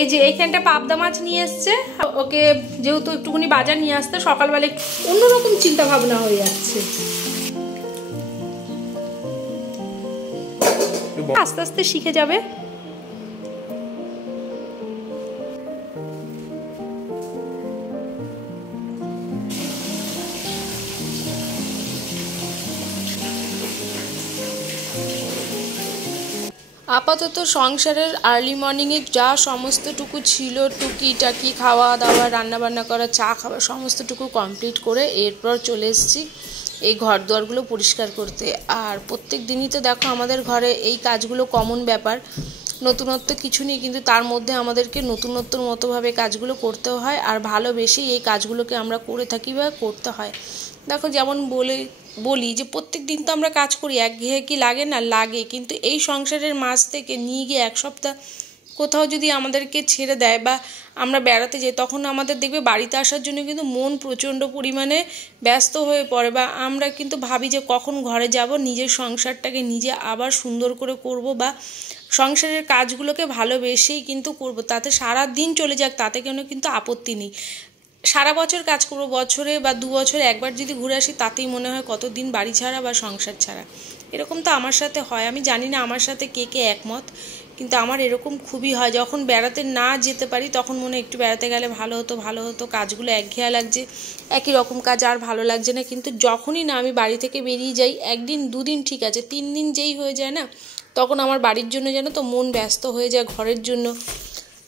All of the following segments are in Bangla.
এই যে এইখানটা পাবদা মাছ নিয়ে এসছে, ওকে যেহেতু একটুখানি বাজার নিয়ে আসতে সকালবেলা অন্যরকম চিন্তা ভাবনা হয়ে যাচ্ছে। আস্তে আস্তে শিখে যাবে। আপাতত সংসারের আর্লি মর্নিংয়ে যা সমস্তটুকু ছিল, টুকিটাকি খাওয়া দাওয়া, রান্নাবান্না করা, চা খাওয়া সমস্তটুকু কমপ্লিট করে এরপর চলে এসেছি এই ঘর দুয়ারগুলো পরিষ্কার করতে। আর প্রত্যেক দিনই তো দেখো আমাদের ঘরে এই কাজগুলো কমন ব্যাপার, নতুনত্ব কিছু নেই, কিন্তু তার মধ্যে আমাদেরকে নতুনত্বর মতোভাবে কাজগুলো করতেও হয় আর ভালোবেসেই এই কাজগুলোকে আমরা করে থাকি বা করতে হয়। দেখো যেমন বলি যে প্রত্যেক দিন তো আমরা কাজ করি, একঘেয়ে কি লাগে না? লাগে, কিন্তু এই সংসারের মাঝ থেকে নিয়ে গিয়ে এক সপ্তাহ কোথাও যদি আমাদেরকে ছেড়ে দেয় বা আমরা বেড়াতে যাই, তখন আমাদের দেখবে বাড়িতে আসার জন্য কিন্তু মন প্রচণ্ড পরিমাণে ব্যস্ত হয়ে পড়ে, বা আমরা কিন্তু ভাবি যে কখন ঘরে যাব, নিজের সংসারটাকে নিজে আবার সুন্দর করে করব, বা সংসারের কাজগুলোকে ভালোবেসেই কিন্তু করব, তাতে সারা দিন চলে যাক তাতে কেন কিন্তু আপত্তি নেই। সারা বছর কাজ করবো, বছরে বা 2 বছরে একবার যদি ঘুরে আসি তাতেই মনে হয় কতদিন বাড়ি ছাড়া বা সংসার ছাড়া। এরকম তো আমার সাথে হয়, আমি জানি না আমার সাথে কে কে একমত, কিন্তু আমার এরকম খুবই হয়। যখন বেড়াতে না যেতে পারি তখন মনে একটু বেড়াতে গেলে ভালো হতো, কাজগুলো একঘেয়া লাগছে, একই রকম কাজ আর ভালো লাগছে না। কিন্তু যখনই না আমি বাড়ি থেকে বেরিয়ে যাই, 1 দিন 2 দিন ঠিক আছে, 3 দিন যেই হয়ে যায় না, তখন আমার বাড়ির জন্য যেন তো মন ব্যস্ত হয়ে যায়, ঘরের জন্য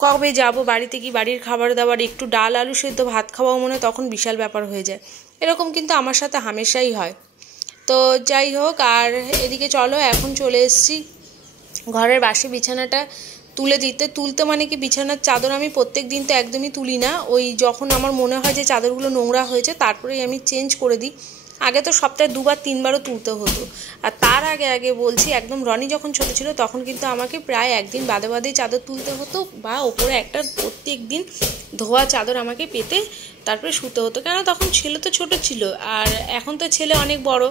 কবে যাব বাড়িতে, কি বাড়ির খাবার দাবার, একটু ডাল আলু সেদ্ধ ভাত খাওয়াও মনে তখন বিশাল ব্যাপার হয়ে যায়। এরকম কিন্তু আমার সাথে হামেশাই হয়। তো যাই হোক, আর এদিকে চলো এখন চলে এসেছি ঘরের বাসি বিছানাটা তুলতে মানে কি, বিছানার চাদর আমি প্রত্যেক দিন তো একদমই তুলি না, ওই যখন আমার মনে হয় যে চাদরগুলো নোংরা হয়েছে তারপরেই আমি চেঞ্জ করে দিই। আগে তো সপ্তাহে 2 বার 3 বারও তুলতে হতো। আর তার আগে বলছি, একদম রনি যখন ছোটো ছিল তখন কিন্তু আমাকে প্রায় একদিন বাদে চাদর তুলতে হতো, বা ওপরে একটা প্রত্যেক দিন ধোয়া চাদর আমাকে পেতে তারপরে শুতে হতো, কেন তখন ছেলে তো ছোট ছিল, আর এখন তো ছেলে অনেক বড়,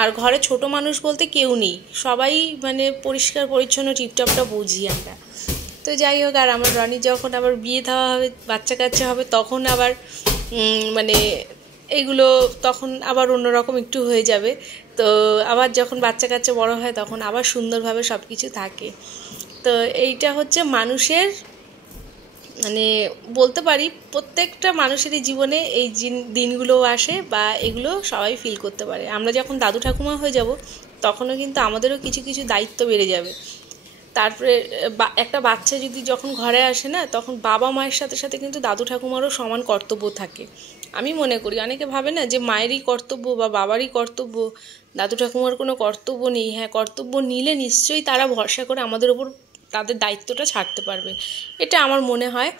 আর ঘরে ছোট মানুষ বলতে কেউ নেই, সবাই মানে পরিষ্কার পরিচ্ছন্ন টিপটপটা বুঝি আমরা। তো যাই হোক, আর আমার রনি যখন আবার বিয়ে দেওয়া হবে, বাচ্চা কাচ্চা হবে, তখন আবার মানে এইগুলো তখন আবার অন্যরকম একটু হয়ে যাবে। তো আবার যখন বাচ্চা কাচ্চা বড় হয় তখন আবার সুন্দরভাবে সব কিছু থাকে। তো এইটা হচ্ছে মানুষের, মানে বলতে পারি প্রত্যেকটা মানুষেরই জীবনে এই দিনগুলো আসে, বা এগুলো সবাই ফিল করতে পারে। আমরা যখন দাদু ঠাকুমা হয়ে যাব তখনও কিন্তু আমাদেরও কিছু কিছু দায়িত্ব বেড়ে যাবে। তারপরে একটা বাচ্চা যদি যখন ঘরে আসে না, তখন বাবা মায়ের সাথে সাথে কিন্তু দাদু ঠাকুমারও সমান কর্তব্য থাকে। আমি মনে করি, অনেকে ভাবে না যে মায়েরই কর্তব্য বা বাবারই কর্তব্য, দাদু ঠাকুমার কোনো কর্তব্য নেই। হ্যাঁ, কর্তব্য নিলে নিশ্চয়ই তারা ভরসা করে আমাদের ওপর তাদের দায়িত্বটা ছাড়তে পারবে, এটা আমার মনে হয়।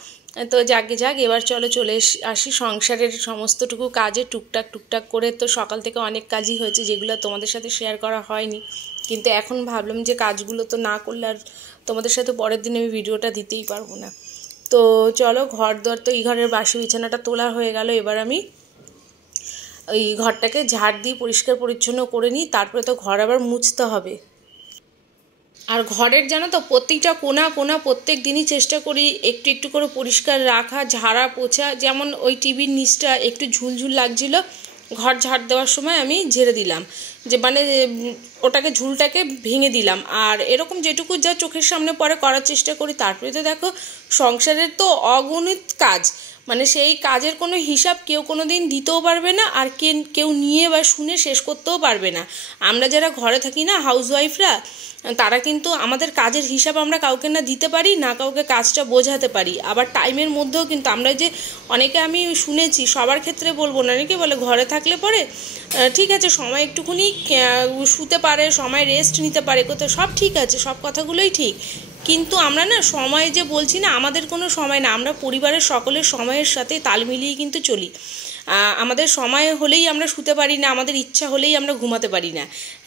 তো যাক, এবার চলে আসি সংসারের সমস্তটুকু কাজে টুকটাক করে। তো সকাল থেকে অনেক কাজই হয়েছে যেগুলো তোমাদের সাথে শেয়ার করা হয়নি, কিন্তু এখন ভাবলাম যে কাজগুলো তো না করলে আর তোমাদের সাথে পরের দিন আমি ভিডিওটা দিতেই পারবো না। তো চলো, ঘর দর তো এই ঘরের বাসি বিছানাটা তোলা হয়ে গেল, এবার আমি ওই ঘরটাকে ঝাড় দিয়ে পরিষ্কার পরিচ্ছন্ন করে নিই, তারপরে তো ঘর আবার মুছতে হবে। আর ঘরের জানো তো প্রত্যেকটা কোনা প্রত্যেক দিনই চেষ্টা করি একটু একটু করে পরিষ্কার রাখা, ঝাড়া পোছা। যেমন ওই টিভির নিচটা একটু ঝুলঝুল লাগছিল, ঘর ঝাড় দেওয়ার সময় আমি ঝেড়ে দিলাম, যে মানে ওটাকে ঝুলটাকে ভেঙে দিলাম। আর এরকম যেটুকু যা চোখের সামনে পড়ে করার চেষ্টা করি। তারপরে তো দেখো সংসারের তো অগণিত কাজ, মানে সেই কাজের কোনো হিসাব কেউ কোনো দিন দিতেও পারবে না, আর কেউ নিয়ে বা শুনে শেষ করতেও পারবে না। আমরা যারা ঘরে থাকি না, হাউসওয়াইফরা, তারা কিন্তু আমাদের কাজের হিসাব আমরা কাউকে না দিতে পারি না, কাউকে কাজটা বোঝাতে পারি। আবার টাইমের মধ্যেও কিন্তু আমরা যে অনেকে, আমি শুনেছি, সবার ক্ষেত্রে বলবো না, অনেকে বলে ঘরে থাকলে পরে ঠিক আছে সময় একটুখানি শুতে পারে, সময় রেস্ট নিতে পারে, কোথাও সব ঠিক আছে, সব কথাগুলোই ঠিক, কিন্তু আমরা না সময় যে বলছি না, আমাদের কোনো সময় না, আমরা পরিবারের সকলের সময়ের সাথে তাল মিলিয়ে কিন্তু চলি। আমাদের সময় হলেই আমরা শুতে পারি না, আমাদের ইচ্ছা হলেই আমরা ঘুমাতে পারি না।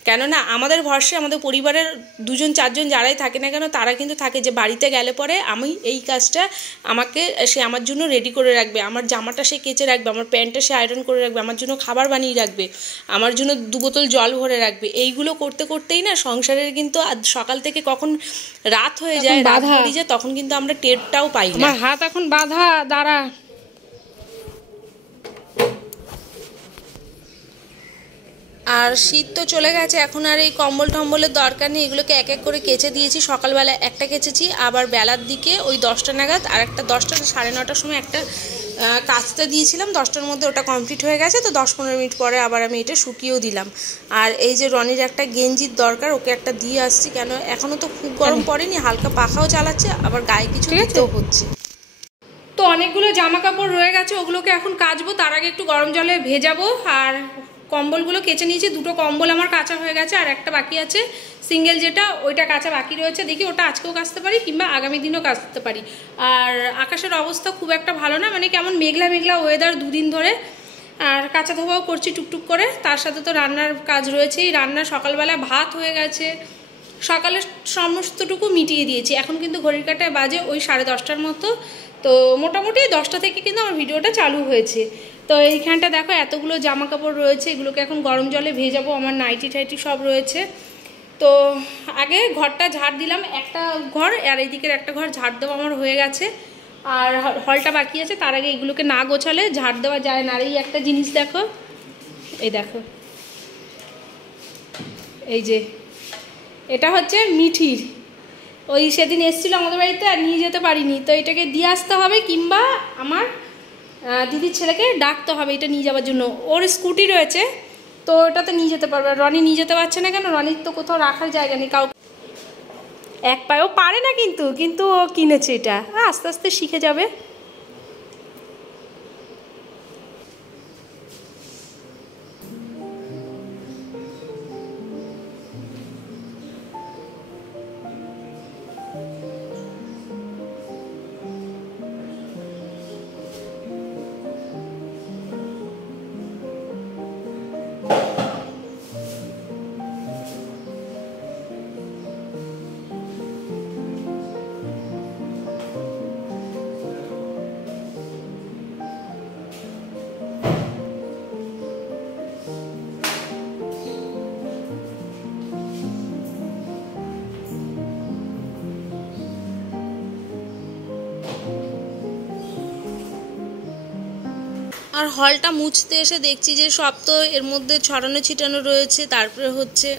কেননা আমাদের ভরসে আমাদের পরিবারের 2-4 জন যারাই থাকে না কেন তারা কিন্তু থাকে যে বাড়িতে গেলে পরে আমি এই কাজটা আমাকে সে আমার জন্য রেডি করে রাখবে, আমার জামাটা সে কেচে রাখবে, আমার প্যান্টটা সে আয়রন করে রাখবে, আমার জন্য খাবার বানিয়ে রাখবে, আমার জন্য 2 বোতল জল ভরে রাখবে। এইগুলো করতে করতেই না সংসারের কিন্তু সকাল থেকে কখন রাত হয়ে যায়, রাত হয়ে যায়, তখন কিন্তু আমরা টেরটাও পাই না। আমার হাত এখন বাঁধা, দাঁড়া। আর শীত তো চলে গেছে, এখন আর এই কম্বল টম্বলের দরকার নেই, এগুলোকে এক এক করে কেচে দিয়েছি। সকালবেলা একটা কেচেছি, আবার বেলার দিকে ওই 10টা নাগাদ আর একটা 10টা 9:30টার সময় একটা কাচতে দিয়েছিলাম, 10টার মধ্যে ওটা কমপ্লিট হয়ে গেছে। তো 10-15 মিনিট পরে আবার আমি এটা শুকিয়েও দিলাম। আর এই যে রনির একটা গেঞ্জির দরকার, ওকে একটা দিয়ে আসছি, কেন এখনও তো খুব গরম পড়েনি, হালকা পাখাও চালাচ্ছে, আবার গায়ে কিছু দিতেও হচ্ছে। তো অনেকগুলো জামা কাপড় রয়ে গেছে, ওগুলোকে এখন কাচবো, তার আগে একটু গরম জলে ভেজাবো। আর কম্বলগুলো কেচে নিয়েছি, 2টো কম্বল আমার কাচা হয়ে গেছে, আর একটা বাকি আছে সিঙ্গেল, যেটা ওইটা কাচা বাকি রয়েছে। দেখি ওটা আজকেও কাচতে পারি কিংবা আগামী দিনও কাচতে পারি। আর আকাশের অবস্থা খুব একটা ভালো না, মানে কেমন মেঘলা মেঘলা ওয়েদার 2 দিন ধরে। আর কাঁচা ধোয়াও করছি টুকটুক করে, তার সাথে তো রান্নার কাজ রয়েছেই। রান্না সকালবেলা ভাত হয়ে গেছে, সকালে সমস্তটুকু মিটিয়ে দিয়েছি। এখন কিন্তু ঘড়ির কাঁটায় বাজে ওই 10:30টার মতো। তো মোটামুটি 10টা থেকে কিন্তু আমার ভিডিওটা চালু হয়েছে। তো এইখানটা দেখো এতগুলো জামা কাপড় রয়েছে, এগুলোকে এখন গরম জলে ভেজাবো। আমার নাইটি টাইটি সব রয়েছে। তো আগে ঘরটা ঝাড় দিলাম, একটা ঘর আর এইদিকের একটা ঘর ঝাড় দেওয়া আমার হয়ে গেছে, আর হলটা বাকি আছে। তার আগে এগুলোকে না গোছালে ঝাড় দেওয়া যায় না। আর এই একটা জিনিস দেখো, এই দেখো, এই যে এটা হচ্ছে মিঠির, ওই সেদিন এসেছিলো আমাদের বাড়িতে আর নিয়ে যেতে পারিনি, তো এটাকে দিয়ে আসতে হবে, কিংবা আমার দিদির ছেলেকে ডাকতে হবে এটা নিয়ে যাওয়ার জন্য। ওর স্কুটি রয়েছে, তো ওটাতে নিয়ে যেতে পারবে। রনি নিয়ে যেতে পারছে না কেন, রনির তো কোথাও রাখার জায়গা নেই, কাউ এক পায়েও পারে না, কিন্তু ও কিনেছে এটা, আস্তে আস্তে শিখে যাবে। আর হলটা মুছতে এসে দেখছি যে সব তো এর মধ্যে ছড়ানো ছিটানো রয়েছে। তারপরে হচ্ছে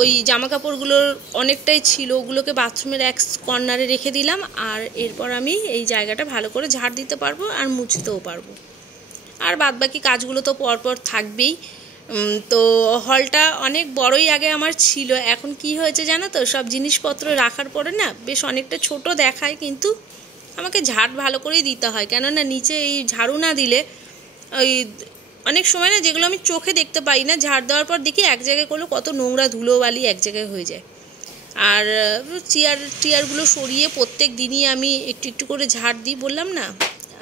ওই জামা কাপড়গুলোর অনেকটাই ছিল, ওগুলোকে বাথরুমের এক কর্নারে রেখে দিলাম। আর এরপর আমি এই জায়গাটা ভালো করে ঝাড় দিতে পারবো আর মুছতেও পারবো। আর বাদবাকি কাজগুলো তো পরপর থাকবেই। তো হলটা অনেক বড়ই আগে আমার ছিল, এখন কি হয়েছে জানো তো, সব জিনিসপত্র রাখার পরে না বেশ অনেকটা ছোট দেখায়, কিন্তু আমাকে ঝাড় ভালো করেই দিতে হয়। কেননা নিচে এই ঝাড়ু না দিলে ওই অনেক সময় না যেগুলো আমি চোখে দেখতে পাই না, ঝাড় দেওয়ার পর দেখি এক জায়গায় করলে কত নোংরা ধুলোবালি এক জায়গায় হয়ে যায়। আর চেয়ারগুলো সরিয়ে প্রত্যেক দিনই আমি একটু একটু করে ঝাড় দিই, বললাম না।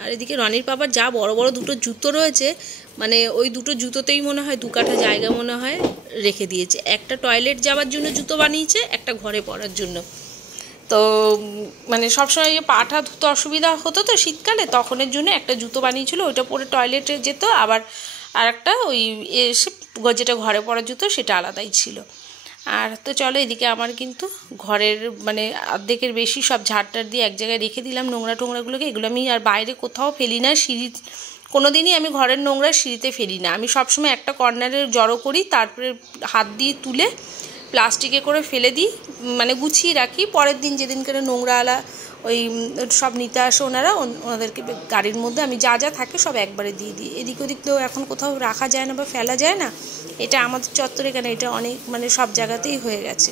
আর এদিকে রনির বাবার যা বড় বড় 2টো জুতো রয়েছে, মানে ওই 2টো জুতোতেই মনে হয় 2 কাঠা জায়গা মনে হয় রেখে দিয়েছে। একটা টয়লেট যাওয়ার জন্য জুতো বানিয়েছে, একটা ঘরে পড়ার জন্য। তো মানে সবসময় পাটা ধুতে অসুবিধা হতো তো শীতকালে, তখনের জন্য একটা জুতো বানিয়েছিল, ওইটা পরে টয়লেটে যেত। আবার আর একটা ওই এসে যেটা ঘরে পড়ার জুতো সেটা আলাদাই ছিল। আর তো চলো, এদিকে আমার কিন্তু ঘরের মানে অর্ধেকের বেশি সব ঝাড়টার দিয়ে এক জায়গায় রেখে দিলাম নোংরা টোংরাগুলোকে। এগুলো আমি আর বাইরে কোথাও ফেলি না, সিঁড়ি কোনো দিনই আমি ঘরের নোংরা সিঁড়িতে ফেলি না। আমি সবসময় একটা কর্নারে জড়ো করি, তারপরে হাত দিয়ে তুলে প্লাস্টিকে করে ফেলে দিই, মানে গুছিয়ে রাখি। পরের দিন যেদিন করে নোংরাওয়ালা ওই সব নিতে আসে ওনাদেরকে গাড়ির মধ্যে আমি যা যা থাকে সব একবারে দিয়ে দিই। এদিক ওদিক তো এখন কোথাও রাখা যায় না বা ফেলা যায় না, এটা আমাদের চত্বরে কেন, এটা অনেক মানে সব জায়গাতেই হয়ে গেছে।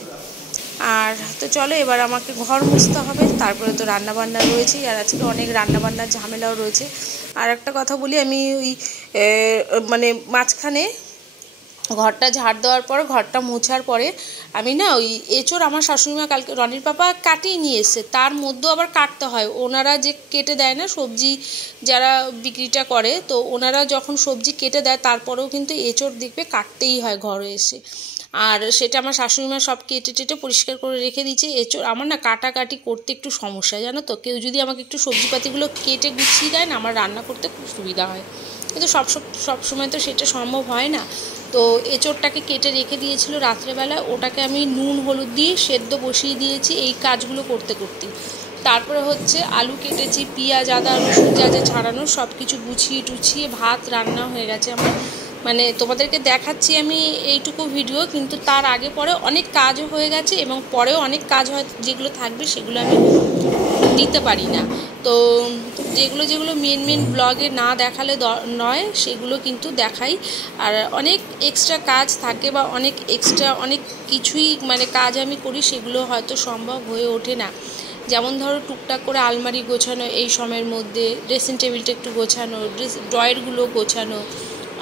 আর তো চলো, এবার আমাকে ঘর মুছতে হবে, তারপরে তো রান্নাবান্না রয়েছেই, আর আজকে অনেক রান্নাবান্নার ঝামেলাও রয়েছে। আর একটা কথা বলি, আমি ওই মানে মাঝখানে ঘরটা ঝাড় দেওয়ার পর, ঘরটা মোছার পরে আমি না ওই এঁচোড় আমার শাশুড়িমা কালকে রনির পাপা কাটিয়ে নিয়ে এসছে, তার মধ্যেও আবার কাটতে হয়। ওনারা যে কেটে দেয় না সবজি, যারা বিক্রিটা করে, তো ওনারা যখন সবজি কেটে দেয় তারপরেও কিন্তু এঁচোড় দেখবে কাটতেই হয় ঘরে এসে। আর সেটা আমার শাশুড়িমা সব কেটে টেটে পরিষ্কার করে রেখে দিয়েছে। এঁচোড় আমার না কাটাকাটি করতে একটু সমস্যা, জানো তো। কেউ যদি আমাকে একটু সবজিপাতিগুলো কেটে গুছিয়ে দেয় না, আমার রান্না করতে খুব সুবিধা হয়। কিন্তু সব সময় তো সেটা সম্ভব হয় না। তো এঁচোড়টাকে কেটে রেখে দিয়েছিল রাত্রেবেলা, ওটাকে আমি নুন হলুদ দিয়ে সেদ্ধ বসিয়ে দিয়েছি এই কাজগুলো করতে করতে। তারপরে হচ্ছে আলু কেটেছি, পেঁয়াজ আদা রসুন যা যা ছাড়ানো সব কিছু গুছিয়ে টুছিয়ে ভাত রান্না হয়ে গেছে আমার। মানে তোমাদেরকে দেখাচ্ছি আমি এইটুকু ভিডিও, কিন্তু তার আগে পরে অনেক কাজও হয়ে গেছে এবং পরেও অনেক কাজ হয় যেগুলো থাকবে সেগুলো আমি দিতে পারি না। তো যেগুলো মেন ব্লগে না দেখালে নয় সেগুলো কিন্তু দেখাই। আর অনেক এক্সট্রা কাজ থাকে বা অনেক কিছুই মানে কাজ আমি করি, সেগুলো হয়তো সম্ভব হয়ে ওঠে না। যেমন ধরো টুকটাক করে আলমারি গোছানো এই সময়ের মধ্যে, ড্রেসিং টেবিলটা একটু গোছানো, ড্রয়ারগুলো গোছানো,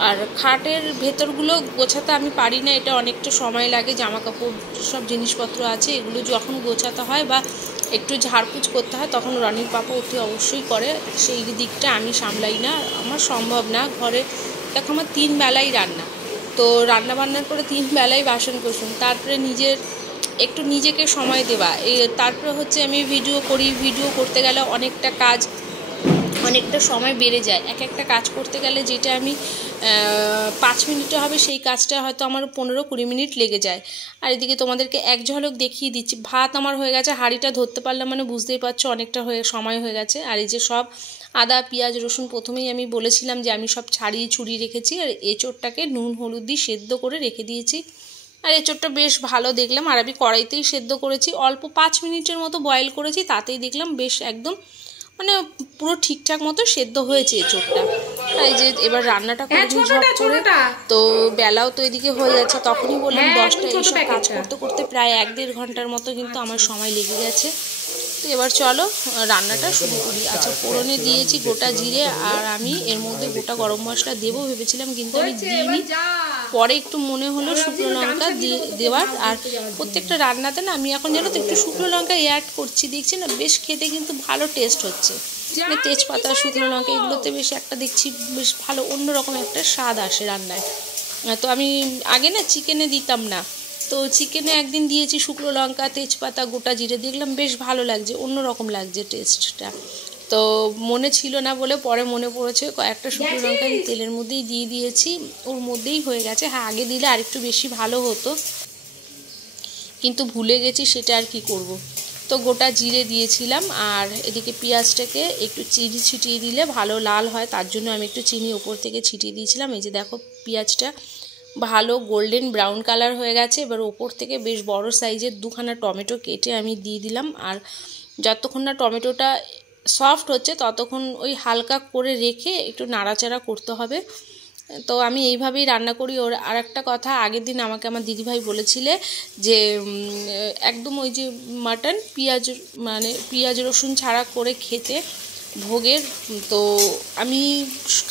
আর খাটের ভেতরগুলো গোছাতে আমি পারি না, এটা অনেকটা সময় লাগে। জামা কাপড় সব জিনিসপত্র আছে, এগুলো যখন গোছাতে হয় বা একটু ঝাড়পুছ করতে হয় তখন রনির পাপা অতি অবশ্যই করে, সেই দিকটা আমি সামলাই না, আমার সম্ভব না। ঘরে দেখো আমার 3 বেলাই রান্না, তো রান্না বান্নার পরে 3 বেলাই বাসন কোসন, তারপরে একটু নিজেকে সময় দেওয়া, তারপরে হচ্ছে আমি ভিডিও করি। ভিডিও করতে গেলে অনেকটা সময় বেড়ে যায়। একটা কাজ করতে গেলে যেটা আমি 5 মিনিটে হবে সেই কাজটা হয়তো আমার 15-20 মিনিট লেগে যায়। আর এদিকে তোমাদেরকে এক ঝলক দেখিয়ে দিচ্ছি, ভাত আমার হয়ে গেছে, হাঁড়িটা ধরতে পারলাম মানে বুঝতেই পারছো অনেকটা সময় হয়ে গেছে। আর এই যে সব আদা পেঁয়াজ রসুন প্রথমেই আমি বলেছিলাম যে আমি সব ছড়িয়ে রেখেছি, আর এঁচোড়টাকে নুন হলুদ দিয়ে সেদ্ধ করে রেখে দিয়েছি। আর এঁচোড়টা বেশ ভালো দেখলাম, আর আমি কড়াইতেই সেদ্ধ করেছি, অল্প 5 মিনিটের মতো বয়েল করেছি, তাতেই দেখলাম বেশ একদম মানে পুরো ঠিকঠাক মতো সেদ্ধ হয়েছে এঁচোড়টা। এই যে এবার রান্নাটা করে ঝপ করে, তো বেলাও তো এদিকে হয়ে যাচ্ছে, তখনই বললাম 10টা, এইসব কাজ করতে করতে প্রায় 1-1.5 ঘন্টার মতো কিন্তু আমার সময় লেগে গেছে। তো এবার চলো রান্নাটা শুরু করি। আচ্ছা, ফোড়নে দিয়েছি গোটা জিরে, আর আমি এর মধ্যে গোটা গরম মশলা দেবো ভেবেছিলাম কিন্তু আমি দিইনি, পরে একটু মনে হলো শুকনো লঙ্কা দেওয়ার। আর প্রত্যেকটা রান্নাতে না আমি এখন জানো তো একটু শুকনো লঙ্কা অ্যাড করছি, দেখছি না বেশ খেতে কিন্তু ভালো টেস্ট হচ্ছে। মানে তেজপাতা শুকনো লঙ্কা এগুলোতে বেশ একটা দেখছি বেশ ভালো অন্যরকম একটা স্বাদ আসে রান্নায়। তো আমি আগে না চিকেনে দিতাম না, তো চিকেনে একদিন দিয়েছি শুকনো লঙ্কা তেজপাতা গোটা জিরে, দেখলাম বেশ ভালো লাগছে, অন্যরকম লাগছে টেস্টটা। তো মনে ছিল না বলে পরে মনে পড়েছে, কয়েকটা শুকনো লঙ্কা আমি তেলের মধ্যেই দিয়ে দিয়েছি, ওর মধ্যেই হয়ে গেছে। হ্যাঁ, আগে দিলে আরেকটু বেশি ভালো হতো, কিন্তু ভুলে গেছি, সেটা আর কি করব। তো গোটা জিরে দিয়েছিলাম, আর এদিকে পেঁয়াজটাকে একটু চিনি ছিটিয়ে দিলে ভালো লাল হয়, তার জন্য আমি একটু চিনি ওপর থেকে ছিটিয়ে দিয়েছিলাম। এই যে দেখো পেঁয়াজটা ভালো গোল্ডেন ব্রাউন কালার হয়ে গেছে। এবার ওপর থেকে বেশ বড় সাইজের 2খানা টমেটো কেটে আমি দিয়ে দিলাম, আর যতক্ষণ না টমেটোটা সফট হচ্ছে ততক্ষণ ওই হালকা করে রেখে একটু নাড়াচাড়া করতে হবে। তো আমি এইভাবেই রান্না করি। ওর আর একটা কথা, আগের দিন আমাকে আমার দিদিভাই বলেছিলে যে একদম ওই যে মাটন পেঁয়াজ রসুন ছাড়া করে খেতে ভোগের, তো আমি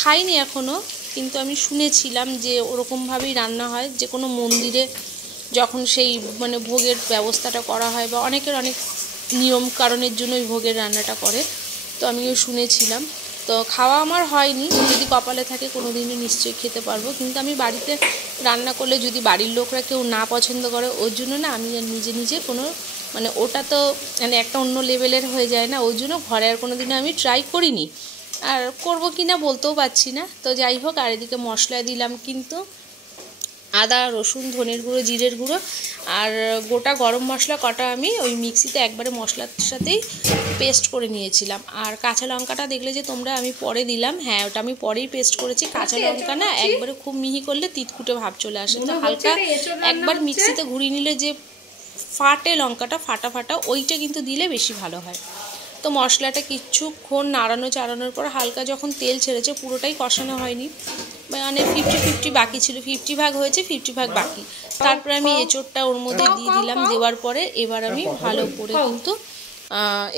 খাইনি এখনও, কিন্তু আমি শুনেছিলাম যে ওরকমভাবেই রান্না হয় যে কোনো মন্দিরে যখন সেই মানে ভোগের ব্যবস্থাটা করা হয়, বা অনেকের অনেক নিয়ম কারণের জন্য ওই ভোগের রান্নাটা করে, তো আমিও শুনেছিলাম। তো খাওয়া আমার হয়নি, যদি কপালে থাকে কোনো দিনও নিশ্চয়ই খেতে পারবো, কিন্তু আমি বাড়িতে রান্না করলে যদি বাড়ির লোকরা কেউ না পছন্দ করে, ওর জন্য না আমি নিজে কোনো মানে ওটা তো মানে একটা অন্য লেভেলের হয়ে যায় না, ওর জন্য ঘরে আর কোনো দিনও আমি ট্রাই করিনি, আর করবো কি না বলতেও পারছি না। তো যাই হোক, আর এদিকে মশলা দিলাম কিন্তু আদা রসুন ধনের গুঁড়ো জিরের গুঁড়ো আর গোটা গরম মশলা কটা আমি ওই মিক্সিতে একবারে মশলার সাথেই পেস্ট করে নিয়েছিলাম। আর কাঁচা লঙ্কাটা দেখলে যে তোমরা আমি পরে দিলাম, হ্যাঁ ওটা আমি পরেই পেস্ট করেছি। কাঁচা লঙ্কা না একবারে খুব মিহি করলে তিতকুটে ভাব চলে আসে, তো হালকা একবার মিক্সিতে ঘুরিয়ে নিলে যে ফাটে লঙ্কাটা ফাটা ওইটা কিন্তু দিলে বেশি ভালো হয়। তো মশলাটা কিছুক্ষণ নাড়ানোর পর হালকা যখন তেল ছেড়েছে, পুরোটাই কষানো হয়নি, মানে 50-50 বাকি ছিল, 50 ভাগ হয়েছে 50 ভাগ বাকি। তারপরে আমি এঁচোড়টা ওর মধ্যে দিয়ে দিলাম, দেওয়ার পরে এবার আমি ভালো করে কিন্তু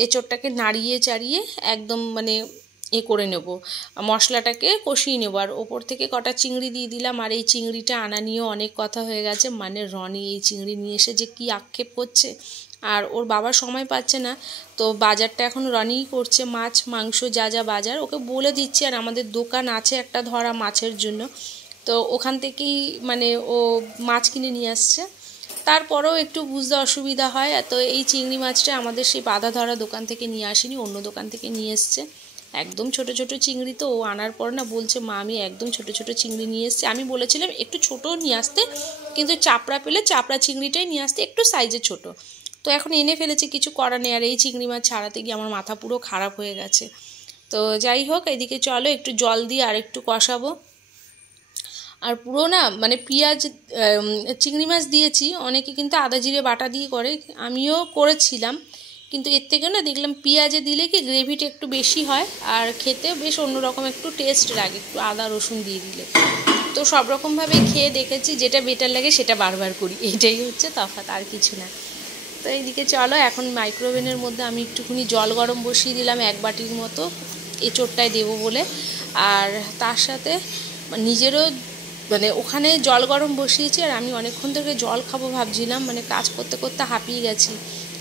এঁচোড়টাকে নাড়িয়ে চাড়িয়ে একদম মানে করে নেব, মশলাটাকে কষিয়ে নেব। আর ওপর থেকে কটা চিংড়ি দিয়ে দিলাম। আর এই চিংড়িটা আনা নিয়েও অনেক কথা হয়ে গেছে, মানে রনি এই চিংড়ি নিয়ে এসে যে কী আক্ষেপ করছে, আর ওর বাবা সময় পাচ্ছে না, তো বাজারটা এখন রনিই করছে, মাছ মাংস যা যা বাজার ওকে বলে দিচ্ছি। আর আমাদের দোকান আছে একটা ধরা মাছের জন্য, তো ওখান থেকেই মানে ও মাছ কিনে নিয়ে আসছে। তারপরেও একটু বুঝতে অসুবিধা হয়, তো এই চিংড়ি মাছটা আমাদের সেই বাঁধা ধরা দোকান থেকে নিয়ে আসেনি, অন্য দোকান থেকে নিয়ে এসছে। একদম ছোট ছোট চিংড়ি, তো ও আনার পর না বলছে মা আমি একদম ছোট ছোট চিংড়ি নিয়ে এসেছি। আমি বলেছিলাম একটু ছোটো নিয়ে আসতে, কিন্তু চাপড়া পেলে চাপড়া চিংড়িটাই নিয়ে আসতে, একটু সাইজে ছোট। তো এখন এনে ফেলেছে, কিছু করার নেই। আর এই চিংড়ি মাছ ছাড়াতে গিয়ে আমার মাথা পুরো খারাপ হয়ে গেছে। তো যাই হোক, এদিকে চলো একটু জল দিয়ে আর একটু কষাবো। আর পুরো না মানে পেঁয়াজ চিংড়ি মাছ দিয়েছি, অনেকে কিন্তু আদা জিরে বাটা দিয়ে করে, আমিও করেছিলাম, কিন্তু এর থেকে না দেখলাম পেঁয়াজে দিলে কি গ্রেভিটা একটু বেশি হয় আর খেতে বেশ অন্যরকম একটু টেস্ট লাগে একটু আদা রসুন দিয়ে দিলে। তো সব রকমভাবে খেয়ে দেখেছি, যেটা বেটার লাগে সেটা বারবার করি, এটাই হচ্ছে তফাৎ, আর কিছু না। তো এইদিকে চলো এখন মাইক্রোওভেনের মধ্যে আমি একটুখানি জল গরম বসিয়ে দিলাম 1 বাটির মতো, এঁচোড়টায় দেবো বলে। আর তার সাথে নিজেরও মানে ওখানে জল গরম বসিয়েছি, আর আমি অনেকক্ষণ ধরে জল খাবো ভাবছিলাম, মানে কাজ করতে করতে হাঁপিয়ে গেছি।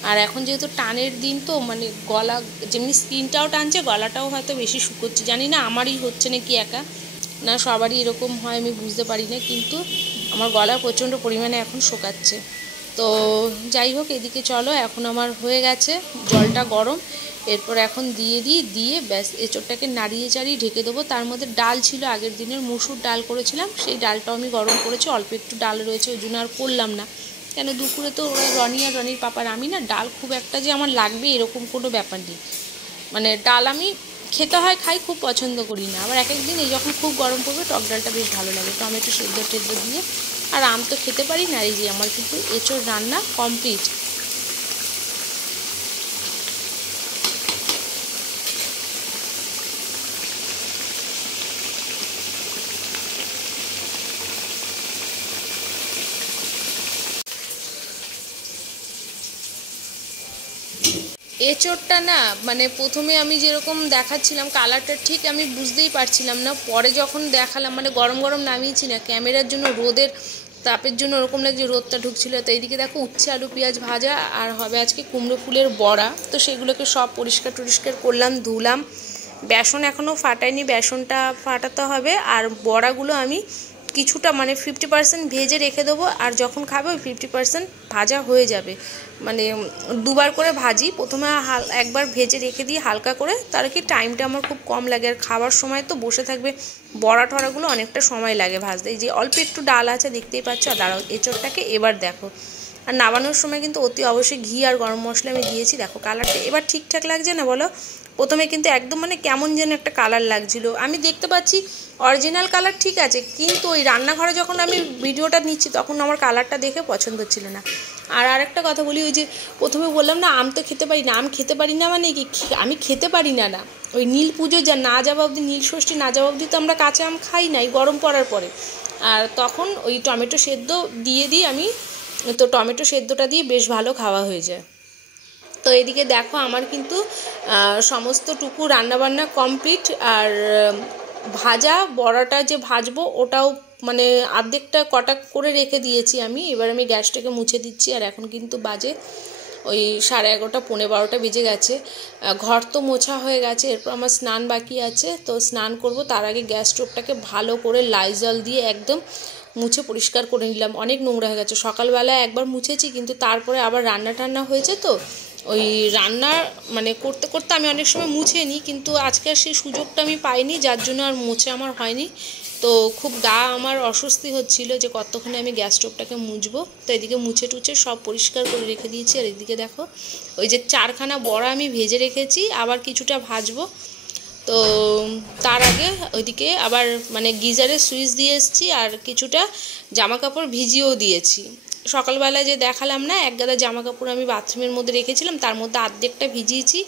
আর এখন যেহেতু টানের দিন, তো মানে গলা যেমনি স্কিনটাও টানছে, গলাটাও হয়তো বেশি শুকোচ্ছে, জানি না আমারই হচ্ছে নাকি একা, না সবারই এরকম হয় আমি বুঝতে পারি না, কিন্তু আমার গলা প্রচণ্ড পরিমাণে এখন শুকাচ্ছে। তো যাই হোক, এদিকে চলো এখন আমার হয়ে গেছে জলটা গরম, এরপর এখন দিয়ে ব্যাস এঁচোড়টাকে নাড়িয়ে চাড়িয়ে ঢেকে দেবো। তার মধ্যে ডাল ছিল, আগের দিনের মুসুর ডাল করেছিলাম, সেই ডালটাও আমি গরম করেছি, অল্প একটু ডাল রয়েছে ওই জন্য আর করলাম না, কেন দুপুরে তো ওরা রনি আর রনির পাপার, আমি না ডাল খুব একটা যে আমার লাগবে এরকম কোনো ব্যাপার নেই, মানে ডাল আমি খেতে হয় খাই, খুব পছন্দ করি না। আবার এক একদিন এই যখন খুব গরম পড়বে টক ডালটা বেশ ভালো লাগে, টমেটো সেদ্ধ টেদ্ধ দিয়ে। আর আম তো খেতে পারি না। এই যে আমার কিন্তু এঁচোড় রান্না কমপ্লিট। এঁচোড়টা না মানে প্রথমে আমি যেরকম দেখাচ্ছিলাম কালারটা ঠিক আমি বুঝতেই পারছিলাম না, পরে যখন দেখালাম মানে গরম গরম নামিয়েছি না, ক্যামেরার জন্য রোদের তাপের জন্য ওরকম লাগছে, রোদটা ঢুকছিল। তো এইদিকে দেখো উচ্ছে আলু পেঁয়াজ ভাজা, আর হবে আজকে কুমড়ো ফুলের বড়া। তো সেগুলোকে সব পরিষ্কার টরিষ্কার করলাম, ধুলাম। বেসন এখনও ফাটাইনি, বেসনটা ফাটাতে হবে। আর বড়াগুলো আমি কিছুটা মানে 50% ভেজে রেখে দেবো, আর যখন খাবে ওই 50% ভাজা হয়ে যাবে, মানে দুবার করে ভাজি, প্রথমে একবার ভেজে রেখে দিই হালকা করে, তার কি টাইমটা আমার খুব কম লাগে। আর খাওয়ার সময় তো বসে থাকবে, বড়া টড়াগুলো অনেকটা সময় লাগে ভাজতে। এই যে অল্প একটু ডাল আছে দেখতেই পাচ্ছ। আর দাঁড়াও এঁচোড়টাকে এবার দেখো, আর নামানোর সময় কিন্তু অতি অবশ্যই ঘি আর গরম মশলা আমি দিয়েছি। দেখো কালারটা এবার ঠিকঠাক লাগছে না বলো? প্রথমে কিন্তু একদম মানে কেমন যেন একটা কালার লাগছিল, আমি দেখতে পাচ্ছি অরিজিনাল কালার ঠিক আছে, কিন্তু ওই রান্নাঘরে যখন আমি ভিডিওটা নিচ্ছি তখন আমার কালারটা দেখে পছন্দ ছিল না। আর আরেকটা কথা বলি, ওই যে প্রথমে বললাম না আম তো খেতে পারি না, আম খেতে পারি না মানে কি আমি খেতে পারি না না, ওই নীল পুজো যা না যাওয়া অবধি, নীল ষষ্ঠী না যাওয়া অবধি তো আমরা কাঁচা আম খাই নাই, গরম পড়ার পরে। আর তখন ওই টমেটো সেদ্ধ দিয়ে দিই আমি, তো টমেটো সেদ্ধটা দিয়ে বেশ ভালো খাওয়া হয়ে যায়। তো এদিকে দেখো আমার কিন্তু সমস্তটুকু রান্নাবান্না কমপ্লিট। আর ভাজা বড়াটা যে ভাজবো ওটাও মানে অর্ধেকটা কটা করে রেখে দিয়েছি আমি। এবার আমি গ্যাসটাকে মুছে দিচ্ছি। আর এখন কিন্তু বাজে ওই 11:30 12:30 বেজে গেছে। ঘর তো মোছা হয়ে গেছে, এরপর আমার স্নান বাকি আছে, তো স্নান করব। তার আগে গ্যাস স্টোভটাকে ভালো করে লাইজল দিয়ে একদম মুছে পরিষ্কার করে নিলাম, অনেক নোংরা হয়ে গেছে। সকালবেলায় একবার মুছেছি, কিন্তু তারপরে আবার রান্না টান্না হয়েছে, তো ওই রান্না মানে করতে করতে আমি অনেক সময় মুছে নিই, কিন্তু আজকে আর সেই সুযোগটা আমি পাইনি, যার জন্য আর মুছে আমার হয়নি। তো খুব গা আমার অস্বস্তি হচ্ছিল যে কতক্ষণে আমি গ্যাস স্টোভটাকে মুছবো। তো এদিকে মুছে টুছে সব পরিষ্কার করে রেখে দিয়েছি। আর এদিকে দেখো ওই যে 4খানা বড়া আমি ভেজে রেখেছি, আবার কিছুটা ভাজবো। তো তার আগে ওইদিকে আবার মানে গিজারে সুইচ দিয়ে এসেছি, আর কিছুটা জামা কাপড় ভিজিয়েও দিয়েছি। সকালবেলায় যে দেখালাম না এক গাদা জামা কাপড় আমি বাথরুমের মধ্যে রেখেছিলাম, তার মধ্যে অর্ধেকটা ভিজিয়েছি।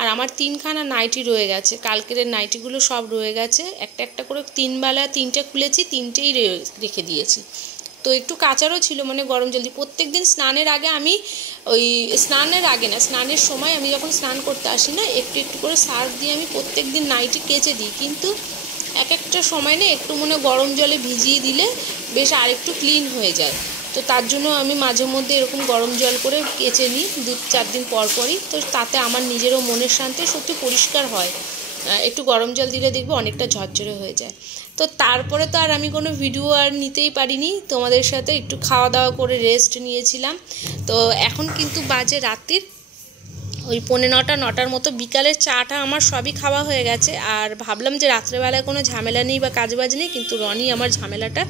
আর আমার 3খানা নাইটি রয়ে গেছে, কালকের নাইটিগুলো সব রয়ে গেছে, একটা একটা করে 3 বেলা 3টে খুলেছি, 3টেই রেখে দিয়েছি। তো একটু কাঁচারও ছিল, মানে গরম জল দিয়ে প্রত্যেক দিন স্নানের আগে আমি ওই স্নানের আগে না, স্নানের সময় আমি যখন স্নান করতে আসি না, একটু একটু করে সার্ফ দিয়ে আমি প্রত্যেক দিন নাইটি কেচে দিই। কিন্তু এক একটা সময় না একটু মনে গরম জলে ভিজিয়ে দিলে বেশ আরেকটু ক্লিন হয়ে যায়। তো তার জন্য আমি মাঝে মধ্যে এরকম গরম জল করে কেচে নিই 2-4 দিন পর পরই। তো তাতে আমার নিজেরও মনের শান্তি, সত্যি পরিষ্কার হয়। একটু গরম জল দিলে দেখবে অনেকটা ঝরঝরে হয়ে যায়। তো তারপরে তো আর আমি কোনো ভিডিও আর নিতেই পারিনি, তোমাদের সাথে একটু খাওয়া দাওয়া করে রেস্ট নিয়েছিলাম। তো এখন কিন্তু বাজে রাত্রির ওই 9:45-9টার মতো। বিকালের চাটা আমার সবই খাওয়া হয়ে গেছে। আর ভাবলাম যে রাত্রেবেলায় কোনো ঝামেলা নেই বা কাজবাজ নেই, কিন্তু রনি আমার ঝামেলাটা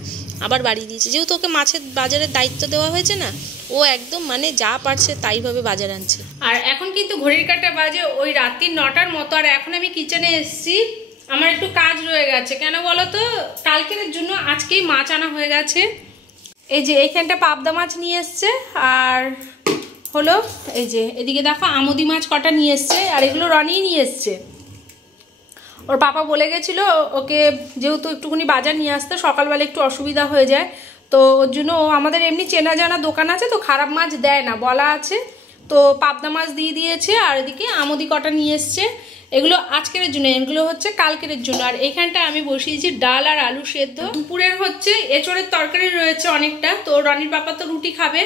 আবার বাড়িয়ে দিয়েছে। যেহেতু ওকে মাছের বাজারের দায়িত্ব দেওয়া হয়েছে না, ও একদম মানে যা পারছে তাইভাবে বাজার আনছে। আর এখন কিন্তু ঘড়ির কাঁটা বাজে ওই রাত্রি 9টার মতো। আর এখন আমি কিচেনে এসেছি, আমার একটু কাজ রয়ে গেছে। কেন বলো তো, কালকের জন্য আজকেই মাছ আনা হয়ে গেছে। এই যে এইখানটা পাবদা মাছ নিয়ে এসছে, আর হলো এই যে এদিকে দেখো আমুদি মাছ কটা নিয়ে এসছে, আর এগুলো রনি নিয়ে এসছে। ওর পাপা বলে গেছিলো ওকে যেহেতু একটুখানি বাজার নিয়ে আসতে, সকালবেলা একটু অসুবিধা হয়ে যায়, তো ওর জন্য আমাদের এমনি চেনা জানা দোকান আছে, তো খারাপ মাছ দেয় না বলা আছে, তো পাবদা মাছ দিয়ে দিয়েছে। আর এদিকে আমুদি কটা নিয়ে এসছে, এগুলো আজকের জন্য, এগুলো হচ্ছে কালকের জন্য। আর এখানটা আমি বসিয়েছি ডাল আর আলু সেদ্ধ। দুপুরের হচ্ছে এঁচড়ের তরকারি রয়েছে অনেকটা, তো রনির পাপা তো রুটি খাবে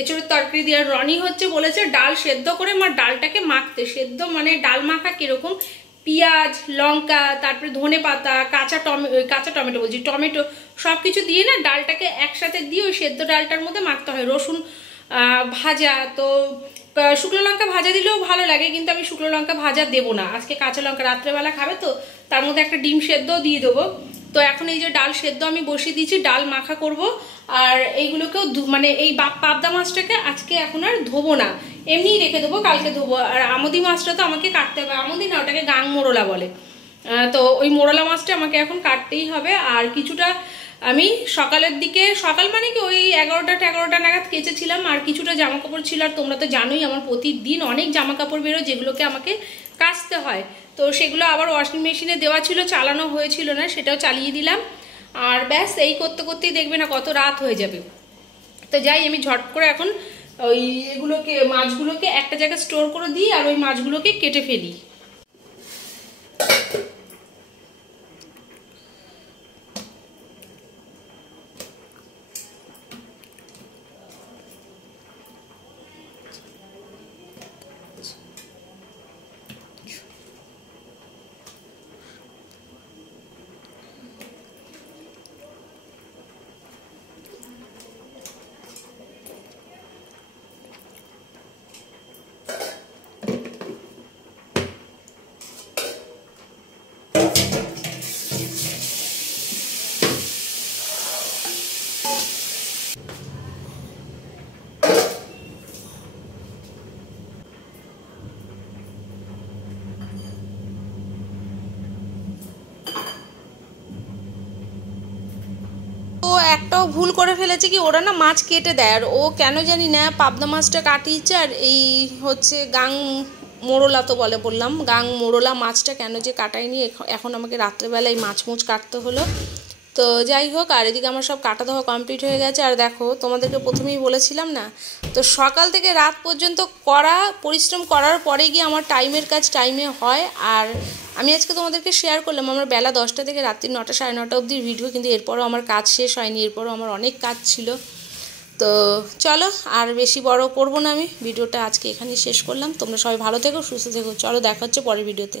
এঁচড়ের তরকারি দিয়ে। আর রনি হচ্ছে বলেছে ডাল সেদ্ধ করে মা ডালটাকে মাখতে। সেদ্ধ মানে ডাল মাখা কিরকম, পেঁয়াজ লঙ্কা তারপরে ধনে পাতা কাঁচা টমেটো বলছি টমেটো সব কিছু দিয়ে না ডালটাকে একসাথে দিয়ে ওই সেদ্ধ ডালটার মধ্যে মাখতে হয়। রসুন ভাজা, তো শুকনো লঙ্কা ভাজা দিলেও ভালো লাগে, কিন্তু আমি শুকনো লঙ্কা ভাজা দেবো না, আজকে কাঁচা লঙ্কা রাত্রেবেলা খাবে, তো তার মধ্যে একটা ডিম সেদ্ধও দিয়ে দেবো। তো এখন এই যে ডাল সেদ্ধ আমি বসিয়ে দিয়েছি, ডাল মাখা করব। আর এইগুলোকেও মানে এই পাবদা মাছটাকে আজকে এখন আর ধোবো না, এমনিই রেখে দেবো, কালকে ধোবো। আর আমুদি মাছটা তো আমাকে কাটতে হবে, আমুদি না ওটাকে গাং মোরলা বলে, তো ওই মোরলা মাছটা আমাকে এখন কাটতেই হবে। আর কিছুটা আমি সকালের দিকে, সকাল মানে কি ওই 11টা নাগাদ কেচেছিলাম, আর কিছুটা জামা কাপড় ছিল। আর তোমরা তো জানোই আমার প্রতিদিন অনেক জামা কাপড় বেরোয় যেগুলোকে আমাকে কাচতে হয়, তো সেগুলো আবার ওয়াশিং মেশিনে দেওয়া ছিল, চালানো হয়েছিল না, সেটাও চালিয়ে দিলাম। আর ব্যাস এই করতে করতেই দেখবে না কত রাত হয়ে যাবে। তো যাই আমি ঝট করে এখন ওই এগুলোকে মাছগুলোকে একটা জায়গায় স্টোর করে দিই, আর ওই মাছগুলোকে কেটে ফেলি। তো একটাও ভুল করে ফেলেছে কি, ওরা না মাছ কেটে দেয়, আর ও কেন জানি না পাবদা মাছটা কাটিয়েছে, আর এই হচ্ছে গাং মোরলা তো বললাম গাং মোরলা মাছটা কেন যে কাটায়নি, এখন আমাকে রাত্রেবেলায় মাছ কাটতে হলো। তো যাই হোক, আর এদিকে আমার সব কাটা ধোয়া কমপ্লিট হয়ে গেছে। আর দেখো তোমাদেরকে প্রথমেই বলেছিলাম না, তো সকাল থেকে রাত পর্যন্ত পরিশ্রম করার পরে গিয়ে আমার টাইমের কাজ টাইমে হয়। আর আমি আজকে তোমাদেরকে শেয়ার করলাম আমার বেলা 10টা থেকে রাত্রি 9টা 9:30 অবধির ভিডিও, কিন্তু এরপরও আমার কাজ শেষ হয়নি, এরপরও আমার অনেক কাজ ছিল। তো চলো আর বেশি বড় করব না, আমি ভিডিওটা আজকে এখানেই শেষ করলাম। তোমরা সবাই ভালো থেকো, সুস্থ থেকো। চলো দেখা হচ্ছে পরের ভিডিওতে।